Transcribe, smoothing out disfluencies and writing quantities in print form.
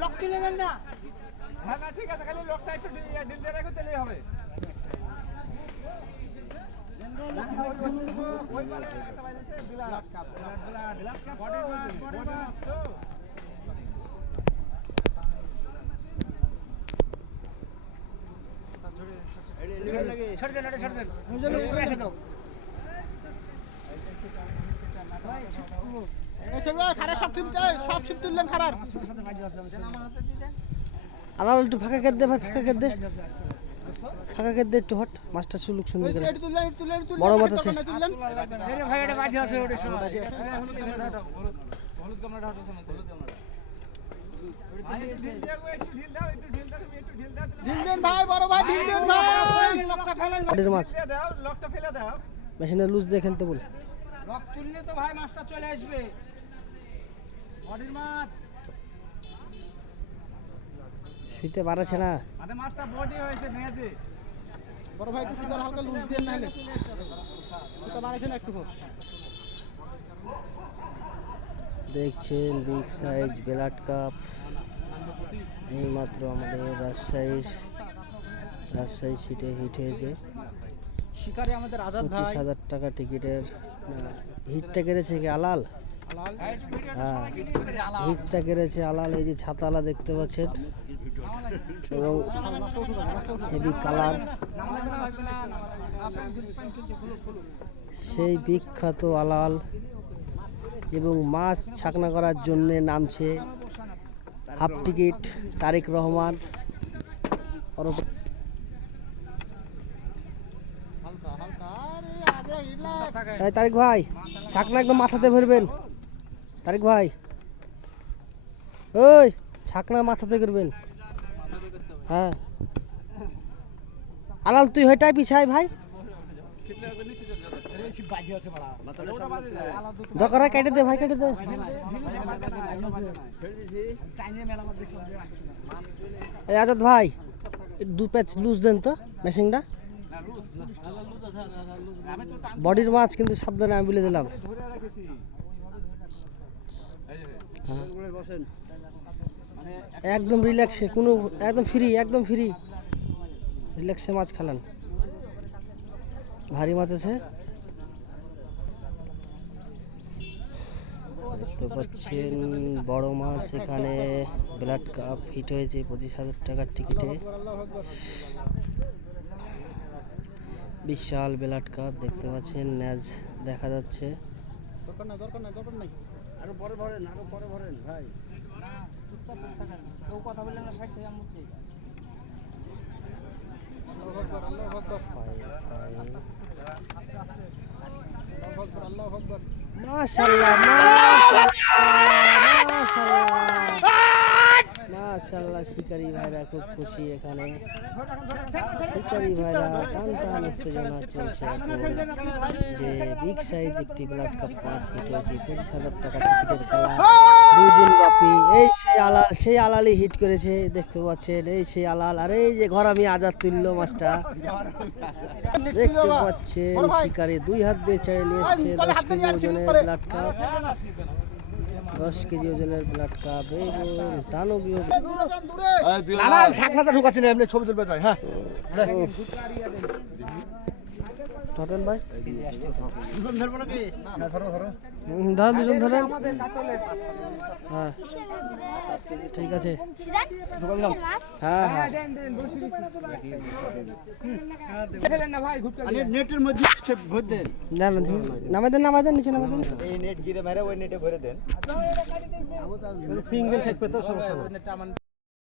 Lock কিনে নেন না। হ্যাঁ না ঠিক আছে, খালি লকটা একটু ঢিল দিয়ে রাখো তাহলেই হবে। ওই পারে একটা বাইরেছে blood cup, blood cup body মাছ তো। ছাড় দেন, ছাড় দেন। মুজলে উপরে রেখে দাও। সব শিপ তুললেন খারাপ। আলাল একটু ফাঁকা কেটে দে ভাই, ফাঁকা কেটে দে, ফাঁকা কেটে দে একটু হট। মাছটা সুলুক সুন্দর করে বড় মাছ আছে। ভাই এটা বাজি আছে, ওটা শোনো। হলুদ গামলাটা হটো শোনো, হলুদ গামলাটা। ঢিল দাও, একটু ঢিল দাও, একটু ঢিল দাও, একটু ঢিল দাও। ঢিল দেন ভাই, বড় ভাই ঢিল দেন ভাই। লকটা ফেলেন, বডির মাছ ফেলে দাও, লকটা ফেলে দাও। মেশিনে লুজ দিয়ে খেলতে বল। লক তুললে তো ভাই মাছটা চলে আসবে। বডির মাছ। শুইতে পারছে না। আরে মাছটা বডি হয়েছে মেজে। বড় ভাই একটু সুন্দর হালকা লুজ দেন না হলে। তো বাড়াইছে না একটু। দেখছেন বিগ সাইজ ব্লাড কাপ, এইমাত্র আমাদের রাজশাহী সিটে হিট হয়েছে। শিকারে আমাদের আজাদ ভাই। 25,000 টাকা টিকিটের হিটটা কেড়েছে কি আলাল? হ্যাঁ, হিটটা কেড়েছে আলাল। এই যে ছাতালা দেখতে পাচ্ছেন এবং হেভি কালার, সেই বিখ্যাত আলাল। এবং মাছ ছাকনা করার জন্য নামছে হাফ টিকিট তারেক রহমান। তারেক ভাই ছাকনা একদম মাথাতে ভরবেন। তারেক ভাই ওই ছাকনা মাথাতে করবেন। হ্যাঁ আলাল তুই হইটাই পিছাই ভাই, দরকার কেটে দে ভাই, কেটে দে। এই আজাদ ভাই দু প্যাচ লুজ দেন তো মেশিনটা। বডির মাছ কিন্তু সাবধানে আমি বলে দিলাম। একদম রিল্যাক্সে, কোনো একদম ফ্রি, একদম ফ্রি রিল্যাক্সে মাছ খেলান। ভারী মাছ আছে দেখতে পাচ্ছেন, বড় মাছ। এখানে ব্লাড কাপ হিট হয়েছে 25,000 টাকার টিকিটে। বিশাল ব্লাড কাপ দেখতে পাচ্ছেন, ন্যাজ দেখা যাচ্ছে। আরো পরে ভরেন, আরো পরে ভরেন ভাই। কেউ কথা বললেন না, সাইড থেকে আমুচ্ছি। আল্লাহু আকবার, আল্লাহু আকবার, আল্লাহু আকবার। মাশাআল্লাহ, মাশাআল্লাহ। শিকারী ভাইরা খুব খুশি। এখানে শিকারী ভাইরা টান টান উত্তেজনা চলছে এখন যে বিগ সাইজ একটি ব্লাড কাপ মাছ হিট হয়েছে। 25,000 টাকা টিকিটের খেলা, 2 দিন ব্যাপী। এই সেই আলালই হিট করেছে দেখতে পাচ্ছেন, এই সেই আলাল। আর এই যে ঘর আমি আজাদ তুলল মাছটা দেখতে পাচ্ছেন। শিকারী 2 হাত দিয়ে ছেড়ে নিয়ে এসছে 10 কেজি ওজনের ব্লাড কাপ, 10 কেজি ওজনের ব্লাড কাপ। এবং দানবীয় ছাকনাটা ঢুকাচ্ছি না, এমনি ছবি তুলবে তাই। হ্যাঁ টোটাল ভাই দুজন ধরবো নাকি? ধরো ধরো, ধরেন, দুজন ধরেন। হ্যাঁ ঠিক আছে, হ্যাঁ হ্যাঁ। নেটের মধ্যে ভর দেন। না না নামাই দেন, নামাই দেন, নিচে নামাই দেন। এই নেট গিরে মেরে ওই নেটে ভরে দেন। সিঙ্গেল সাইড পেতে সমস্যা